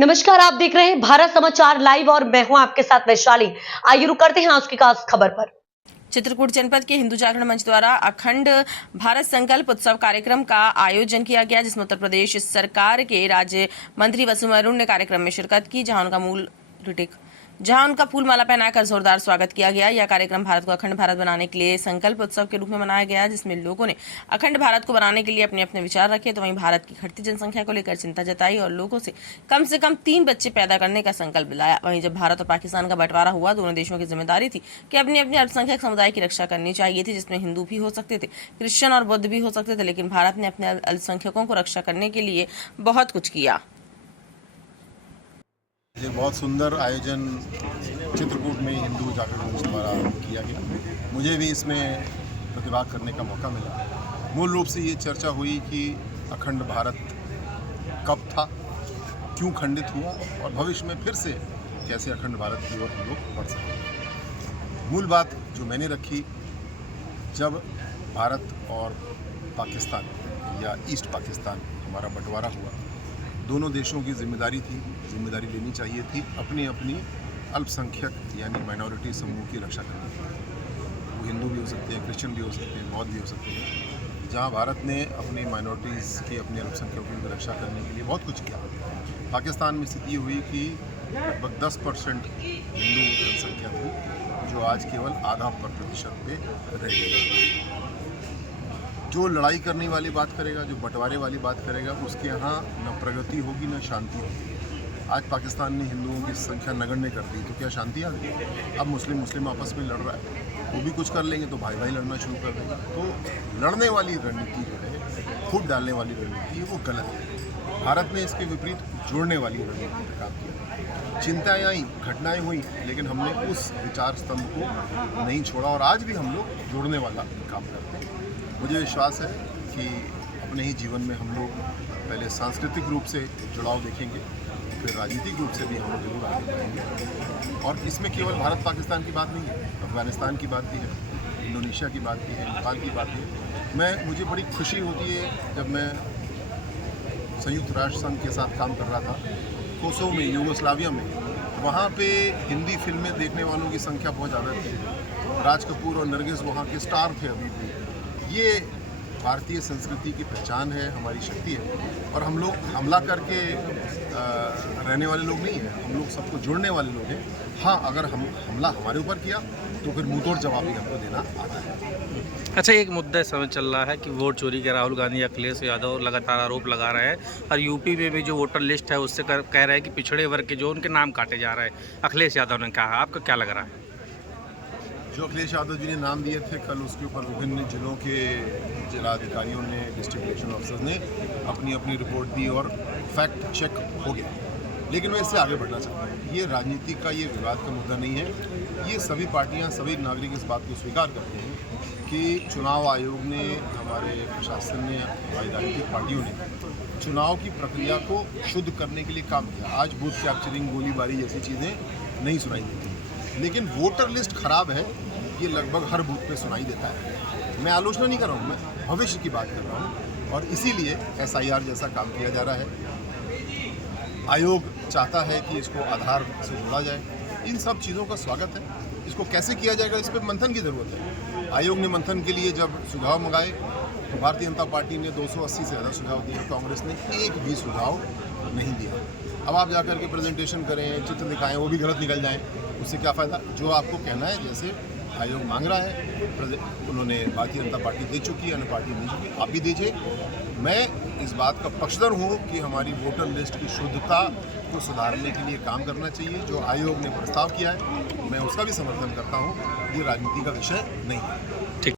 नमस्कार, आप देख रहे हैं भारत समाचार लाइव और मैं हूं आपके साथ वैशाली। आइए रुक करते हैं आज की खास खबर पर। चित्रकूट जनपद के हिंदू जागरण मंच द्वारा अखंड भारत संकल्प उत्सव कार्यक्रम का आयोजन किया गया, जिसमें उत्तर प्रदेश सरकार के राज्य मंत्री वसुम अरुण ने कार्यक्रम में शिरकत की, जहां उनका फूल माला पहनाकर जोरदार स्वागत किया गया। यह कार्यक्रम भारत को अखंड भारत बनाने के लिए संकल्प उत्सव के रूप में मनाया गया, जिसमें लोगों ने अखंड भारत को बनाने के लिए अपने अपने विचार रखे। तो वहीं भारत की घटती जनसंख्या को लेकर चिंता जताई और लोगों से कम 3 बच्चे पैदा करने का संकल्प लाया। वहीं जब भारत और पाकिस्तान का बंटवारा हुआ, दोनों देशों की जिम्मेदारी थी कि अपने अपने अल्पसंख्यक समुदाय की रक्षा करनी चाहिए थी, जिसमें हिंदू भी हो सकते थे, क्रिश्चियन और बौद्ध भी हो सकते थे, लेकिन भारत ने अपने अल्पसंख्यकों को रक्षा करने के लिए बहुत कुछ किया। ये बहुत सुंदर आयोजन चित्रकूट में हिंदू जागरण मंच द्वारा किया गया। मुझे भी इसमें प्रतिभाग करने का मौका मिला। मूल रूप से ये चर्चा हुई कि अखंड भारत कब था, क्यों खंडित हुआ और भविष्य में फिर से कैसे अखंड भारत की ओर हम लोग बढ़ सकते। मूल बात जो मैंने रखी, जब भारत और पाकिस्तान या ईस्ट पाकिस्तान हमारा बंटवारा हुआ, दोनों देशों की जिम्मेदारी लेनी चाहिए थी अपनी अपनी अल्पसंख्यक यानी माइनॉरिटी समूह की रक्षा करने की। वो हिंदू भी हो सकते हैं, क्रिश्चियन भी हो सकते हैं, बौद्ध भी हो सकते हैं। जहाँ भारत ने अपनी माइनॉरिटीज़ की, अपने अल्पसंख्यकों की रक्षा करने के लिए बहुत कुछ किया, पाकिस्तान में स्थिति हुई कि लगभग 10% हिंदू जनसंख्या थी, जो आज केवल आधा प्रतिशत पे रह गई। जो लड़ाई करने वाली बात करेगा, जो बंटवारे वाली बात करेगा, उसके यहाँ न प्रगति होगी न शांति होगी। आज पाकिस्तान ने हिंदुओं की संख्या नगण्य कर दी, तो क्या शांति आ गई? अब मुस्लिम आपस में लड़ रहा है, वो भी कुछ कर लेंगे तो भाई भाई लड़ना शुरू कर देंगे। तो लड़ने वाली रणनीति जो है, फूट डालने वाली रणनीति, वो गलत है। भारत ने इसके विपरीत जोड़ने वाली रणनीति का काम किया। चिंताएँ आई, घटनाएँ हुई, लेकिन हमने उस विचार स्तंभ को नहीं छोड़ा और आज भी हम लोग जोड़ने वाला काम करते हैं। मुझे विश्वास है कि अपने ही जीवन में हम लोग पहले सांस्कृतिक रूप से जुड़ाव देखेंगे, फिर राजनीतिक रूप से भी हम लोग जरूर आगे बढ़ेंगे। और इसमें केवल भारत पाकिस्तान की बात नहीं है, अफगानिस्तान की बात भी है, इंडोनेशिया की बात भी है, नेपाल की बात भी है। मुझे बड़ी खुशी होती है जब मैं संयुक्त राष्ट्र संघ के साथ काम कर रहा था कोसोवो में, यूगोस्लाविया में। वहाँ पे हिंदी फिल्में देखने वालों की संख्या बहुत ज़्यादा थी। राज कपूर और नरगिस वहाँ के स्टार थे अभी भी। ये भारतीय संस्कृति की पहचान है, हमारी शक्ति है। और हम लोग हमला करके रहने वाले लोग नहीं हैं, हम लोग सबको जोड़ने वाले लोग हैं। हाँ, अगर हमला हमारे ऊपर किया तो फिर मुंहतोड़ जवाब भी हमको देना आता है। अच्छा, एक मुद्दा इस समय चल रहा है कि वोट चोरी के राहुल गांधी, अखिलेश यादव लगातार आरोप लगा रहे हैं और यूपी में भी जो वोटर लिस्ट है उससे कह रहे हैं कि पिछड़े वर्ग के जो उनके नाम काटे जा रहे हैं। अखिलेश यादव ने कहा, आपका क्या लग रहा है? जो अखिलेश यादव जी ने नाम दिए थे कल, उसके ऊपर विभिन्न जिलों के जिलाधिकारियों ने, डिस्ट्रिक्ट इलेक्शन ऑफिसर्स ने अपनी अपनी रिपोर्ट दी और फैक्ट चेक हो गया। लेकिन मैं इससे आगे बढ़ना चाहता हूँ। ये राजनीति का, ये विवाद का मुद्दा नहीं है। ये सभी पार्टियाँ, सभी नागरिक इस बात को स्वीकार करते हैं कि चुनाव आयोग ने, हमारे प्रशासन ने, हमारी राजनीतिक पार्टियों ने चुनाव की प्रक्रिया को शुद्ध करने के लिए काम किया। आज बूथ कैप्चरिंग, गोलीबारी जैसी चीज़ें नहीं सुनाई देती, लेकिन वोटर लिस्ट खराब है, ये लगभग हर बूथ पे सुनाई देता है। मैं आलोचना नहीं कर रहा हूँ, मैं भविष्य की बात कर रहा हूँ। और इसीलिए SIR जैसा काम किया जा रहा है। आयोग चाहता है कि इसको आधार से जोड़ा जाए। इन सब चीज़ों का स्वागत है। इसको कैसे किया जाएगा, इस पर मंथन की ज़रूरत है। आयोग ने मंथन के लिए जब सुझाव मंगाए तो भारतीय जनता पार्टी ने 280 से ज़्यादा सुझाव दिए, कांग्रेस ने एक भी सुझाव नहीं दिया। अब आप जाकर के प्रेजेंटेशन करें, चित्र दिखाएं, वो भी गलत निकल जाएं, उससे क्या फ़ायदा? जो आपको कहना है, जैसे आयोग मांग रहा है, उन्होंने भारतीय जनता पार्टी दे चुकी है, अन्य पार्टी नहीं चुकी, आप भी दीजिए। मैं इस बात का पक्षधर हूँ कि हमारी वोटर लिस्ट की शुद्धता को सुधारने के लिए काम करना चाहिए। जो आयोग ने प्रस्ताव किया है, मैं उसका भी समर्थन करता हूँ। ये राजनीति का विषय नहीं है।